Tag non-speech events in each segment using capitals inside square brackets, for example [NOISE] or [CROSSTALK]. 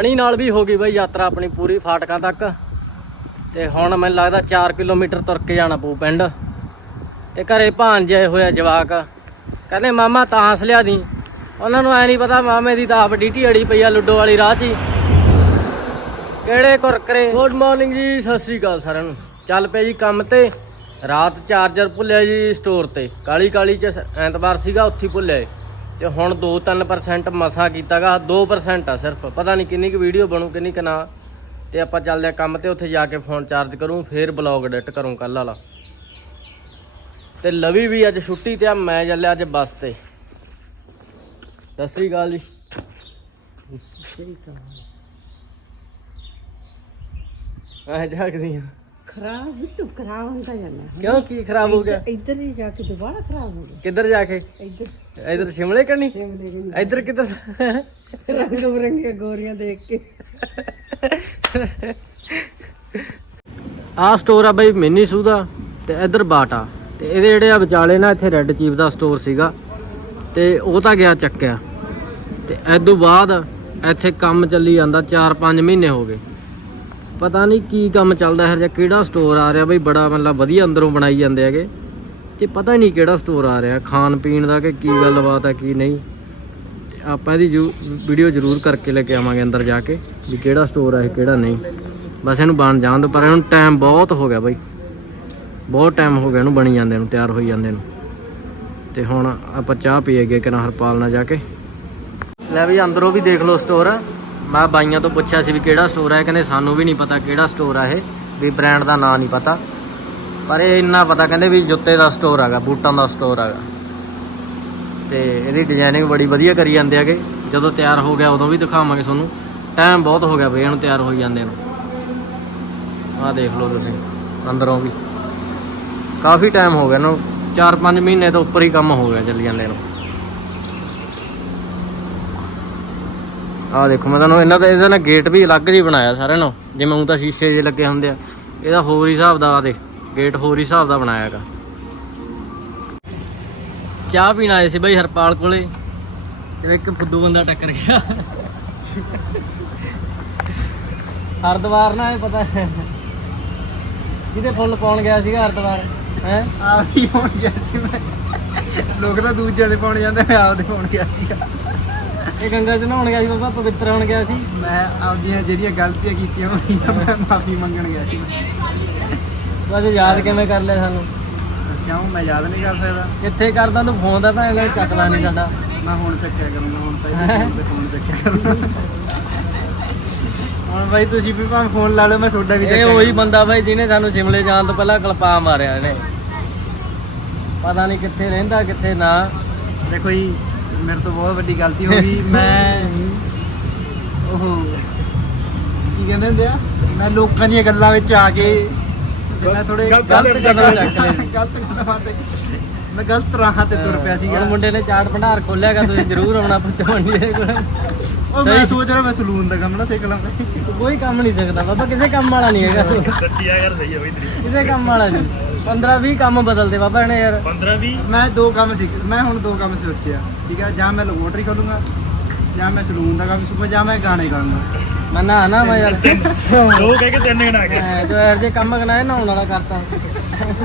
ਪਣੀ ਨਾਲ ਵੀ ਹੋ ਗਈ ਬਾਈ ਯਾਤਰਾ ਆਪਣੀ ਪੂਰੀ ਫਾਟਕਾਂ ਤੱਕ। ਤੇ ਹੁਣ ਮੈਨੂੰ ਲੱਗਦਾ 4 ਕਿਲੋਮੀਟਰ ਤੁਰ ਕੇ ਜਾਣਾ ਪਊ ਪਿੰਡ। ਤੇ ਘਰੇ ਭਾਂਜੇ ਹੋਇਆ ਜਵਾਕ। ਕਹਿੰਦੇ, ਮਾਮਾ, ਤਾਂਸ ਲਿਆ ਦੀ। ਉਹਨਾਂ ਨੂੰ ਐ ਨਹੀਂ ਪਤਾ ਮਾਮੇ ਦੀ ਤਾਂ ਆਪ ਡੀਟੀ ਅੜੀ ਪਈ ਆ ਲੁੱਡੋ ਵਾਲੀ ਰਾਹ 'ਚ ਹੀ। ਕਿਹੜੇ ਕੁਰਕਰੇ? ਗੁੱਡ ਮਾਰਨਿੰਗ ਜੀ, ਸਤਿ ਸ੍ਰੀ ਅਕਾਲ ਸਾਰਿਆਂ ਨੂੰ। ਚੱਲ ਪਿਆ ਜੀ ਕੰਮ ਤੇ। ਰਾਤ ਚਾਰਜਰ ਭੁੱਲਿਆ ਜੀ ਸਟੋਰ ਤੇ। ਕਾਲੀ ਕਾਲੀ ਚ ਐਤਵਾਰ ਸੀਗਾ, ਉੱਥੇ ਭੁੱਲਿਆ ਤੇ ਹੁਣ 2-3% ਮਸਾ ਕੀਤਾਗਾ 2% ਆ ਸਿਰਫ। ਪਤਾ ਨਹੀਂ ਕਿੰਨੀ ਕੁ ਵੀਡੀਓ ਬਣੂ ਕਿੰਨੀ ਕੁ ਨਾ। ਤੇ ਆਪਾਂ ਚੱਲਦੇ ਆ ਕੰਮ ਤੇ ਉੱਥੇ ਜਾ ਕੇ ਫੋਨ ਚਾਰਜ ਕਰੂੰ ਫੇਰ ਬਲੌਗ ਐਡਿਟ ਕਰੂੰ ਕੱਲ ਵਾਲਾ। ਤੇ ਲਵੀ ਵੀ ਅੱਜ ਛੁੱਟੀ ਤੇ ਆ ਮੈਂ ਚੱਲਿਆ ਅੱਜ ਬੱਸ ਤੇ। ਸਤਿ ਸ੍ਰੀ ਅਕਾਲ ਜੀ। ਆ ਜਾਗਦੀ ਆ। ਖਰਾਬ ਬਿੱਟੂ ਖਰਾਬ ਹੁੰਦਾ ਜਾਂਦਾ ਕਿਉਂ? ਕੀ ਖਰਾਬ ਹੋ ਗਿਆ? ਇੱਧਰ ਹੀ ਜਾ ਕੇ ਦੁਬਾਰਾ ਖਰਾਬ ਹੋ ਗਿਆ। ਕਿੱਧਰ ਜਾ ਕੇ? ਇੱਧਰ। ਇਧਰ ਸ਼ਿਮਲੇ ਕਰਨੀ? ਇਧਰ ਕਿੱਧਰ? ਰੰਗ ਬਰੰਗੀਆਂ ਗੋਰੀਆਂ ਦੇਖ ਕੇ। ਆਹ ਸਟੋਰ ਆ ਬਈ ਮਿੰਨੀ ਸੂ ਦਾ ਤੇ ਇਧਰ ਬਾਟਾ। ਤੇ ਇਹਦੇ ਜਿਹੜੇ ਆ ਵਿਚਾਲੇ ਨਾ ਇੱਥੇ ਰੈੱਡ ਚੀਫ ਦਾ ਸਟੋਰ ਸੀਗਾ। ਤੇ ਉਹ ਤਾਂ ਗਿਆ ਚੱਕਿਆ। ਤੇ ਐਦੋਂ ਬਾਅਦ ਇੱਥੇ ਕੰਮ ਚੱਲੀ ਜਾਂਦਾ 4-5 ਮਹੀਨੇ ਹੋ ਗਏ। ਪਤਾ ਨਹੀਂ ਕੀ ਕੰਮ ਚੱਲਦਾ ਹੈ ਜਾਂ ਕਿਹੜਾ ਸਟੋਰ ਆ ਰਿਹਾ ਬਈ, ਬੜਾ ਮਤਲਬ ਵਧੀਆ ਅੰਦਰੋਂ ਬਣਾਈ ਜਾਂਦੇ ਹੈਗੇ। ਤੇ ਪਤਾ ਨਹੀਂ ਕਿਹੜਾ ਸਟੋਰ ਆ ਰਿਹਾ, ਖਾਣ ਪੀਣ ਦਾ ਕਿ ਕੀ ਗੱਲਬਾਤ ਹੈ, ਕੀ ਨਹੀਂ। ਤੇ ਆਪਾਂ ਇਹਦੀ ਵੀਡੀਓ ਜ਼ਰੂਰ ਕਰਕੇ ਲੈ ਕੇ ਆਵਾਂਗੇ ਅੰਦਰ ਜਾ ਕੇ, ਵੀ ਕਿਹੜਾ ਸਟੋਰ ਆ ਇਹ, ਕਿਹੜਾ ਨਹੀਂ। ਬਸ ਇਹਨੂੰ ਬਣ ਜਾਣ ਦੋ, ਪਰ ਇਹਨੂੰ ਟਾਈਮ ਬਹੁਤ ਹੋ ਗਿਆ ਬਾਈ। ਬਹੁਤ ਟਾਈਮ ਹੋ ਗਿਆ ਇਹਨੂੰ ਬਣੀ ਜਾਂਦੇ ਨੂੰ, ਤਿਆਰ ਹੋਈ ਜਾਂਦੇ ਨੂੰ। ਤੇ ਹੁਣ ਆਪਾਂ ਚਾਹ ਪੀਏਗੇ ਕਿ ਹਰਪਾਲ ਨਾਲ ਜਾ ਕੇ। ਲੈ ਵੀ ਅੰਦਰੋਂ ਵੀ ਦੇਖ ਲਓ ਸਟੋਰ ਮੈਂ ਬਾਈਆਂ ਤੋਂ ਪੁੱਛਿਆ ਸੀ ਵੀ ਕਿਹੜਾ ਸਟੋਰ ਹੈ ਕਹਿੰਦੇ ਸਾਨੂੰ ਵੀ ਨਹੀਂ ਪਤਾ ਕਿਹੜਾ ਸਟੋਰ ਆ ਇਹ, ਵੀ ਬ੍ਰਾਂਡ ਦਾ ਨਾਂ ਨਹੀਂ ਪਤਾ। ਪਰ ਇਹ ਇੰਨਾ ਪਤਾ ਕਹਿੰਦੇ ਵੀ ਜੁੱਤੇ ਦਾ ਸਟੋਰ ਹੈਗਾ, ਬੂਟਾਂ ਦਾ ਸਟੋਰ ਹੈਗਾ। ਤੇ ਇਹਦੀ ਡਿਜ਼ਾਈਨਿੰਗ ਬੜੀ ਵਧੀਆ ਕਰੀ ਜਾਂਦੇ ਹੈਗੇ। ਜਦੋਂ ਤਿਆਰ ਹੋ ਗਿਆ, ਉਦੋਂ ਵੀ ਦਿਖਾਵਾਂਗੇ ਤੁਹਾਨੂੰ। ਟਾਈਮ ਬਹੁਤ ਹੋ ਗਿਆ ਬਈ, ਇਹਨੂੰ ਤਿਆਰ ਹੋਈ ਜਾਂਦੇ ਨੂੰ। ਆਹ ਦੇਖ ਲਓ ਤੁਸੀਂ, ਅੰਦਰੋਂ ਵੀ। ਕਾਫੀ ਟਾਈਮ ਹੋ ਗਿਆ ਇਹਨੂੰ। 4-5 ਮਹੀਨੇ ਤੋਂ ਉੱਪਰ ਹੀ ਕੰਮ ਹੋ ਗਿਆ ਚੱਲੀ ਜਾਂਦੇ ਨੂੰ। ਆਹ ਦੇਖੋ, ਮੈਂ ਤੁਹਾਨੂੰ ਇਹਨਾਂ ਦਾ ਇਹਦਾ ਨਾ ਗੇਟ ਵੀ ਅਲੱਗ ਜੀ ਬਣਾਇਆ ਸਾਰਿਆਂ ਨੂੰ ਜਿਵੇਂ ਉਹ ਤਾਂ ਸ਼ੀਸ਼ੇ ਜੇ ਲੱਗੇ ਹੁੰਦੇ ਆ। ਇਹਦਾ ਹੋਰ ਹਿਸਾਬ ਦਾ ਆ ਦੇਖ ਗੇਟ ਹੋਰ ਹਿਸਾਬ ਦਾ ਬਣਾਇਆ ਹੈਗਾ। ਚਾਹ ਪੀਣ ਆਏ ਸੀ ਬਈ ਹਰਪਾਲ ਕੋਲੇ। ਤੇ ਇੱਕ ਫੁੱਦੂ ਬੰਦਾ ਟੱਕਰ ਗਿਆ। ਹਰਦਵਾਰ ਨਾ, ਇਹ ਪਤਾ ਕਿਤੇ ਫੁੱਲ ਪਾਉਣ ਗਿਆ ਸੀਗਾ ਹਰਦਵਾਰ ਹੈ? ਆਪ ਹੀ ਪਾਉਣ ਗਿਆ ਸੀ ਮੈਂ। ਲੋਕ ਤਾਂ ਦੂਜਿਆਂ ਦੇ ਪਾਉਣ ਜਾਂਦੇ, ਮੈਂ ਆਪ ਦੇ ਪਾਉਣ ਗਿਆ ਸੀਗਾ। ਇਹ ਗੰਗਾ ਚ ਨਹਾਉਣ ਗਿਆ ਸੀ ਬਾਬਾ ਪਵਿੱਤਰ ਹੋਣ ਗਿਆ ਸੀ। ਮੈਂ ਆਪਦੀਆਂ ਜਿਹੜੀਆਂ ਗਲਤੀਆਂ ਕੀਤੀਆਂ ਹੋਈਆਂ ਮੈਂ ਮਾਫੀ ਮੰਗਣ ਗਿਆ ਸੀ। ਬਸ ਯਾਦ ਕਿਵੇਂ ਕਰ ਲਿਆ ਸਾਨੂੰ? ਕਿਉਂ? ਮੈਂ ਯਾਦ ਨਹੀਂ ਕਰ ਸਕਦਾ। ਕਿੱਥੇ ਕਰਦਾ ਤੂੰ ਫੋਨ ਦਾ ਭੈਣ ਚੱਕਦਾ ਨਹੀਂ ਸਾਡਾ। ਮੈਂ ਹੁਣ ਚੱਕਿਆ ਕਰੂੰਗਾ ਹੁਣ ਤਾਂ ਇਹ ਫੋਨ ਚੱਕਿਆ ਕਰੂੰਗਾ। ਹੁਣ ਬਾਈ ਤੁਸੀਂ ਵੀ ਭਾਵੇਂ ਫੋਨ ਲਾ ਲਓ ਮੈਂ ਤੁਹਾਡਾ ਵੀ ਇਹ ਉਹੀ। ਬੰਦਾ ਬਾਈ ਜਿਹਨੇ ਸਾਨੂੰ ਸ਼ਿਮਲੇ ਜਾਣ ਤੋਂ ਪਹਿਲਾਂ ਕਲਪਾ ਮਾਰਿਆ ਇਹਨੇ। ਪਤਾ ਨਹੀਂ ਕਿੱਥੇ ਰਹਿੰਦਾ ਕਿੱਥੇ ਨਾ। ਦੇਖੋ ਜੀ ਮੇਰੇ ਤੋਂ ਬਹੁਤ ਵੱਡੀ ਗਲਤੀ ਹੋ ਗਈ। [LAUGHS] ਮੈਂ ਉਹ ਕੀ ਕਹਿੰਦੇ ਹੁੰਦੇ ਆ? ਮੈਂ ਲੋਕਾਂ ਦੀਆਂ ਗੱਲਾਂ ਵਿੱਚ ਆ ਕੇ ਮੈਂ ਥੋੜੇ ਗਲਤ ਗਲਤ ਕਦਮ ਜਗ੍ਹਾ [LAUGHS] ਚੱਕ ਲਏ। ਗਲਤ ਕਦਮਾਂ ਤੇ ਮੈਂ ਗਲਤ ਰਾਹਾਂ ਤੇ ਤੁਰ ਪਿਆ ਸੀਗਾ। ਹੁਣ ਮੁੰਡੇ ਨੇ ਚਾਟ ਭੰਡਾਰ ਖੋਲਿਆਗਾ ਤੁਸੀਂ ਜ਼ਰੂਰ ਆਉਣਾ ਪੁੱਛੋਣੀ ਦੇ ਕੋਲ। ਉਹ ਮੈਂ ਸੋਚ ਰਿਹਾ ਮੈਂ ਸਲੂਨ ਦਾ ਕੰਮ ਨਾ ਸਿੱਖ ਲਵਾਂ ਤੂੰ ਕੋਈ ਕੰਮ ਨਹੀਂ ਸਕਦਾ ਬਾਬਾ ਕਿਸੇ ਕੰਮ ਵਾਲਾ ਨਹੀਂ ਹੈਗਾ। ਸੱਚੀ ਆ ਯਾਰ ਸਹੀ ਹੈ ਬਈ ਤੇਰੀ। ਕਿਸੇ ਕੰਮ ਵਾਲਾ ਨਹੀਂ। 15 20 ਕੰਮ ਬਦਲਦੇ ਬਾਬਾ ਇਹਨੇ ਯਾਰ। 15 20 ਮੈਂ ਦੋ ਕੰਮ ਸਿੱਖ ਮੈਂ ਹੁਣ ਦੋ ਕੰਮ ਸੋਚਿਆ। ਠੀਕ ਹੈ ਜਾਂ ਮੈਂ ਲੈਬੋਰਟਰੀ ਖੋਲੂੰਗਾ ਜਾਂ ਮੈਂ ਸਲੂਨ ਦਾ ਕੰਮ ਸਿੱਖੂੰਗਾ ਜਾਂ ਮੈਂ ਗਾਣੇ ਗਾਉਂਗਾ ਮੈਂ ਨਾ ਨਾ ਮੈਂ ਯਾਰ। ਦੋ ਕਹਿ ਕੇ ਤਿੰਨ ਗਣਾ ਕੇ। ਮੈਂ ਜੋ ਯਾਰ ਜੇ ਕੰਮ ਕਰਾਏ ਨਹਾਉਣ ਵਾਲਾ ਕਰਤਾ।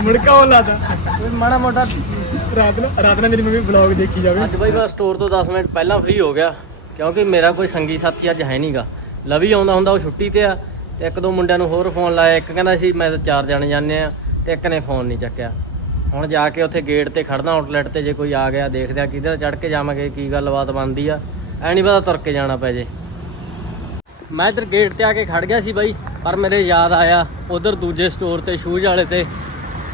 ਮੁੜਕਾ ਉਹ ਲਾਦਾ ਕੋਈ ਮਾੜਾ ਮੋਟਾ ਰਾਤ ਨੂੰ ਰਾਤ ਨੂੰ ਮੇਰੀ ਮੰਮੀ ਵਲੌਗ ਦੇਖੀ ਜਾਵੇ। ਅੱਜ ਬਾਈ ਮੈਂ ਸਟੋਰ ਤੋਂ 10 ਮਿੰਟ ਪਹਿਲਾਂ ਫ੍ਰੀ ਹੋ ਗਿਆ ਕਿਉਂਕਿ ਮੇਰਾ ਕੋਈ ਸੰਗੀ ਸਾਥੀ ਅੱਜ ਹੈ ਨਹੀਂਗਾ ਲਵੀ ਆਉਂਦਾ ਹੁੰਦਾ ਉਹ ਛੁੱਟੀ ਤੇ ਆ ਤੇ ਇੱਕ ਦੋ ਮੁੰਡਿਆਂ ਨੂੰ ਹੋਰ ਫੋਨ ਲਾਇਆ। ਇੱਕ ਕਹਿੰਦਾ ਸੀ ਮੈਂ ਤਾਂ ਚਾਰ ਜਾਣੇ ਜਾਂਦੇ ਆ ਤੇ ਇੱਕ ਨੇ ਫੋਨ ਨਹੀਂ ਚੱਕਿਆ। ਹੁਣ ਜਾ ਕੇ ਉੱਥੇ ਗੇਟ ਤੇ ਖੜਨਾ ਆਊਟਲੈਟ ਤੇ ਜੇ ਕੋਈ ਆ ਗਿਆ, ਦੇਖਦੇ ਆ ਕਿਧਰ ਚੜ ਕੇ ਜਾਵਾਂਗੇ, ਕੀ ਗੱਲਬਾਤ ਬਣਦੀ ਆ। ਐ ਨਹੀਂ ਪਤਾ ਤੁਰ ਕੇ ਜਾਣਾ ਪੈ ਜੇ। ਮੈਂ ਇੱਧਰ ਗੇਟ ਤੇ ਆ ਕੇ ਖੜ ਗਿਆ ਸੀ ਬਾਈ, ਪਰ ਮੇਰੇ ਯਾਦ ਆਇਆ, ਉਧਰ ਦੂਜੇ ਸਟੋਰ ਤੇ ਸ਼ੂਜ਼ ਵਾਲੇ ਤੇ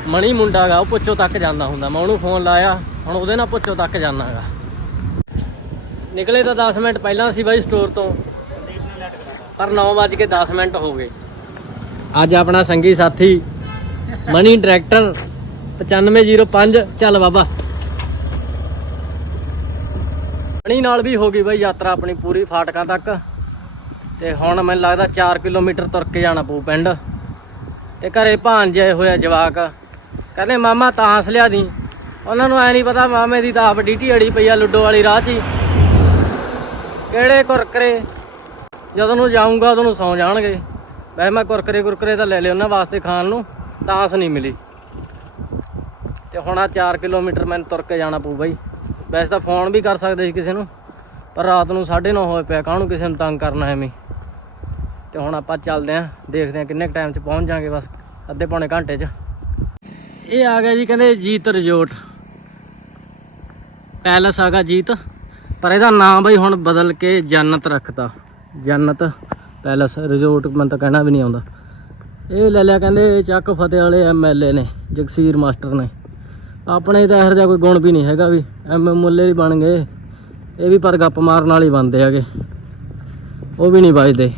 ਮਣੀ ਮੁੰਡਾ ਗਾ, ਉਹ ਪੁੱਛੋ ਤੱਕ ਜਾਂਦਾ ਹੁੰਦਾ। ਮੈਂ ਉਹਨੂੰ ਫੋਨ ਲਾਇਆ, ਹੁਣ ਉਹਦੇ ਨਾਲ ਪੁੱਛੋ ਤੱਕ ਜਾਣਾਗਾ ਨਿਕਲੇ ਤਾਂ 10 ਮਿੰਟ ਪਹਿਲਾਂ ਸੀ ਬਾਈ ਸਟੋਰ ਤੋਂ, ਪਰ 9:10 ਮਿੰਟ ਹੋ ਗਏ। ਅੱਜ ਆਪਣਾ ਸੰਗੀ ਸਾਥੀ ਮਨੀ ਡਾਇਰੈਕਟਰ 9505 ਚੱਲ ਬਾਬਾ। ਪਾਣੀ ਨਾਲ ਵੀ ਹੋ ਗਈ ਬਾਈ ਯਾਤਰਾ ਆਪਣੀ ਪੂਰੀ ਫਾਟਕਾਂ ਤੱਕ। ਤੇ ਹੁਣ ਮੈਨੂੰ ਲੱਗਦਾ 4 ਕਿਲੋਮੀਟਰ ਤੁਰ ਕੇ ਜਾਣਾ ਪਊ ਪਿੰਡ। ਤੇ ਘਰੇ ਭਾਂਜੇ ਹੋਇਆ ਜਵਾਕ। ਕਹਿੰਦੇ, ਮਾਮਾ, ਤਾਂਸ ਲਿਆ ਦੀ। ਉਹਨਾਂ ਨੂੰ ਐ ਨਹੀਂ ਪਤਾ, ਮਾਮੇ ਦੀ ਤਾਂ ਆਪ ਡੀਟੀ ਅੜੀ ਪਈ ਆ ਲੁੱਡੋ ਵਾਲੀ ਰਾਹ 'ਚ ਹੀ। ਕਿਹੜੇ ਕੁਰਕਰੇ? ਜਦੋਂ ਨੂੰ ਜਾਊਂਗਾ, ਉਦੋਂ ਨੂੰ ਸੌ ਜਾਣਗੇ। ਵੈਸੇ ਮੈਂ ਕੁਰਕਰੇ ਕੁਰਕਰੇ ਤਾਂ ਲੈ ਲਏ ਉਹਨਾਂ ਵਾਸਤੇ ਖਾਣ ਨੂੰ, ਤਾਂਸ ਨਹੀਂ ਮਿਲੀ। ਤੇ ਹੁਣ ਆ 4 ਕਿਲੋਮੀਟਰ ਮੈਨੂੰ ਤੁਰ ਕੇ ਜਾਣਾ ਪਊ ਬਾਈ। ਵੈਸੇ ਤਾਂ ਫੋਨ ਵੀ ਕਰ ਸਕਦੇ ਸੀ ਕਿਸੇ ਨੂੰ, ਪਰ ਰਾਤ ਨੂੰ 9:30 ਹੋਏ ਪਿਆ, ਕਾਹਨੂੰ ਕਿਸੇ ਨੂੰ ਤੰਗ ਕਰਨਾ ਐਵੇਂ। ਤੇ ਹੁਣ ਆਪਾਂ ਚੱਲਦੇ ਆਂ, ਦੇਖਦੇ ਆਂ ਕਿੰਨੇ ਟਾਈਮ 'ਚ ਪਹੁੰਚ ਜਾਾਂਗੇ ਬਸ, ਅੱਧੇ ਪੌਣੇ ਘੰਟੇ 'ਚ। ਇਹ ਆ ਗਿਆ ਜੀ ਕਹਿੰਦੇ ਜੀਤ ਰਿਜ਼ੋਰਟ ਪੈਲਸ ਆਗਾ ਜੀਤ, ਪਰ ਇਹਦਾ ਨਾਮ ਬਈ ਹੁਣ ਬਦਲ ਕੇ ਜੰਨਤ ਰੱਖਤਾ। ਜੰਨਤ ਪੈਲਸ ਰਿਜ਼ੋਰਟ ਮੈਨੂੰ ਤਾਂ ਕਹਿਣਾ ਵੀ ਨਹੀਂ ਆਉਂਦਾ। ਇਹ ਲੈ ਲਿਆ ਕਹਿੰਦੇ ਚੱਕ ਫਤਿਹ ਵਾਲੇ ਐਮਐਲਏ ਨੇ, ਜਗਸੀਰ ਮਾਸਟਰ ਨੇ। ਆਪਣੇ ਤਾਂ ਇਹੋ ਜਿਹਾ ਕੋਈ ਗੁਣ ਵੀ ਨਹੀਂ ਹੈਗਾ ਵੀ ਐਮ ਮੁੱਲੇ ਹੀ ਬਣ ਗਏ। ਇਹ ਵੀ ਪਰ ਗੱਪ ਮਾਰਨ ਵਾਲੇ ਬੰਦੇ ਹੈਗੇ। ਉਹ ਵੀ ਨਹੀਂ ਵੱਜਦੇ।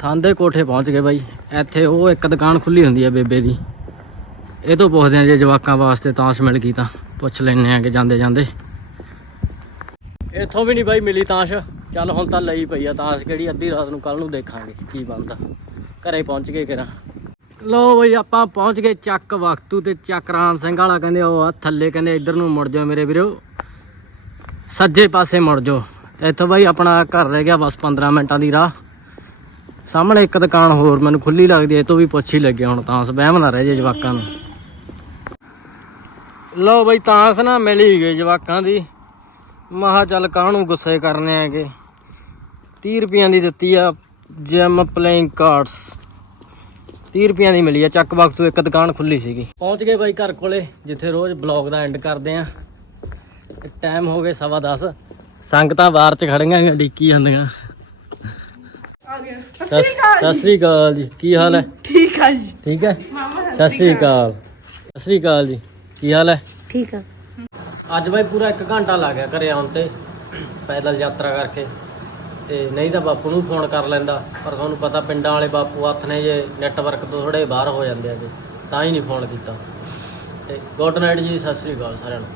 ਥਾਂਦੇ ਕੋਠੇ ਪਹੁੰਚ ਗਏ ਬਾਈ। ਇੱਥੇ ਉਹ ਇੱਕ ਦੁਕਾਨ ਖੁੱਲੀ ਹੁੰਦੀ ਹੈ ਬੇਬੇ ਦੀ। ਇਹ ਤੋਂ ਪੁੱਛਦੇ ਆ ਜੇ ਜਵਾਕਾਂ ਵਾਸਤੇ ਤਾਂਸ ਮਿਲ ਗਈ ਤਾਂ ਪੁੱਛ ਲੈਣੇ ਆ ਕਿ ਜਾਂਦੇ ਜਾਂਦੇ। ਇੱਥੋਂ ਵੀ ਨਹੀਂ ਬਾਈ ਮਿਲੀ ਤਾਂਸ਼। ਚੱਲ ਹੁਣ ਤਾਂ ਲਈ ਪਈ ਆ ਤਾਂਸ਼। ਕਿਹੜੀ ਅੱਧੀ ਰਾਤ ਨੂੰ ਕੱਲ ਨੂੰ ਦੇਖਾਂਗੇ ਕੀ ਬਣਦਾ। ਘਰੇ ਪਹੁੰਚ ਗਏ ਕਿਰਾ ਲੋ ਬਈ, ਆਪਾਂ ਪਹੁੰਚ ਗਏ ਚੱਕ ਵਕਤੂ ਤੇ ਚੱਕ ਰਾਮ ਸਿੰਘ ਵਾਲਾ, ਕਹਿੰਦੇ ਉਹ ਆ ਥੱਲੇ, ਕਹਿੰਦੇ ਇੱਧਰ ਨੂੰ ਮੁੜ ਜਾਓ ਮੇਰੇ ਵੀਰੋ। ਸੱਜੇ ਪਾਸੇ ਮੁੜ ਜਾਓ। ਇੱਥੋਂ ਬਾਈ ਆਪਣਾ ਘਰ ਰਹਿ ਗਿਆ ਬਸ 15 ਮਿੰਟਾਂ ਦੀ ਰਾਹ। ਸਾਹਮਣੇ ਇੱਕ ਦੁਕਾਨ ਹੋਰ ਮੈਨੂੰ ਖੁੱਲੀ ਲੱਗਦੀ ਐ ਤੋਂ ਵੀ ਪੁੱਛ ਹੀ ਲੱਗਿਆ ਹੁਣ ਤਾਂ, ਵਹਿਮ ਨਾ ਰਹਿ ਜੇ ਜਵਾਕਾਂ ਨੂੰ। ਲੋ ਬਈ, ਤਾਂਸ ਨਾ ਮਿਲ ਹੀ ਜਵਾਕਾਂ ਦੀ। ਮਹਾ ਚੱਲ ਕਾਹਨੂੰ ਗੁੱਸੇ ਕਰਨੇ ਆਗੇ 30 ਰੁਪਈਆਂ ਦੀ ਦਿੱਤੀ ਆ ਜਿਮ ਪਲੇਇੰਗ ਕਾਰਡਸ। 30 ਰੁਪਈਆਂ ਦੀ ਮਿਲੀ ਆ ਚੱਕ ਵਕਤ ਤੋਂ ਇੱਕ ਦੁਕਾਨ ਖੁੱਲੀ ਸੀਗੀ। ਪਹੁੰਚ ਗਏ ਬਾਈ ਘਰ ਕੋਲੇ ਜਿੱਥੇ ਰੋਜ਼ ਬਲੌਗ ਦਾ ਐਂਡ ਕਰਦੇ ਆ। ਟਾਈਮ ਹੋ ਗਏ ਸਵਾ 10 ਸੰਗਤਾਂ ਬਾਹਰ ਚ ਖੜੀਆਂ ਡੀਕੀ ਜਾਂਦੀਆਂ। ਸਤਿ ਸਤਿ ਸ੍ਰੀ ਅਕਾਲ ਜੀ। ਕੀ ਹਾਲ ਹੈ? ਠੀਕ ਆ ਜੀ। ਠੀਕ ਹੈ? ਸਤਿ ਸ੍ਰੀ ਅਕਾਲ। ਸਤਿ ਸ੍ਰੀ ਅਕਾਲ ਜੀ। ਕੀ ਹਾਲ ਹੈ? ਠੀਕ ਆ। ਅੱਜ ਬਾਈ ਪੂਰਾ 1 ਘੰਟਾ ਲੱਗ ਗਿਆ ਘਰੇ ਆਉਣ ਤੇ। ਪੈਦਲ ਯਾਤਰਾ ਕਰਕੇ। ਤੇ ਨਹੀਂ ਤਾਂ ਬਾਪੂ ਨੂੰ ਫੋਨ ਕਰ ਲੈਂਦਾ, ਪਰ ਤੁਹਾਨੂੰ ਪਤਾ ਪਿੰਡਾਂ ਵਾਲੇ ਬਾਪੂ ਹੱਥ ਨੇ ਜੇ ਨੈਟਵਰਕ ਤੋਂ ਥੋੜੇ ਬਾਹਰ ਹੋ ਜਾਂਦੇ ਆ ਆਗੇ ਤਾਂ ਹੀ ਨਹੀਂ ਫੋਨ ਕੀਤਾ। ਤੇ ਗੁੱਡ ਨਾਈਟ ਜੀ, ਸਤਿ ਸ੍ਰੀ ਅਕਾਲ ਸਾਰਿਆਂ ਨੂੰ।